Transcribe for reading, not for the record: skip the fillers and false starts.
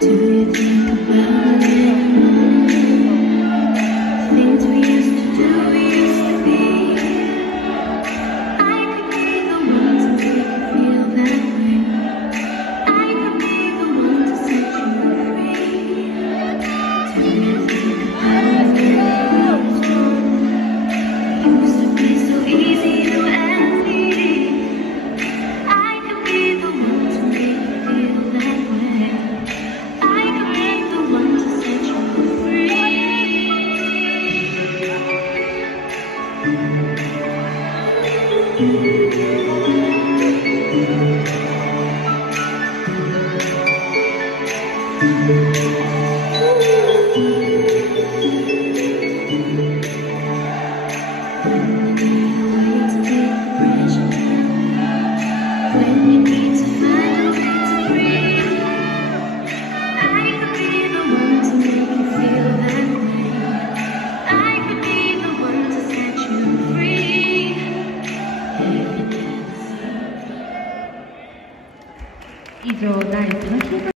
Do you think about it? Things we used to do, we used to be. I could be the one to make you feel that way. I could be the one to set you free. Do you think about it? It used to be so easy, you and me. I could be the one to make you feel that way. I could be the one to set you free. When you need to find a way to breathe, I could be the one to make you feel that way. I could be the one to set you free. If you dance. 以上、第1の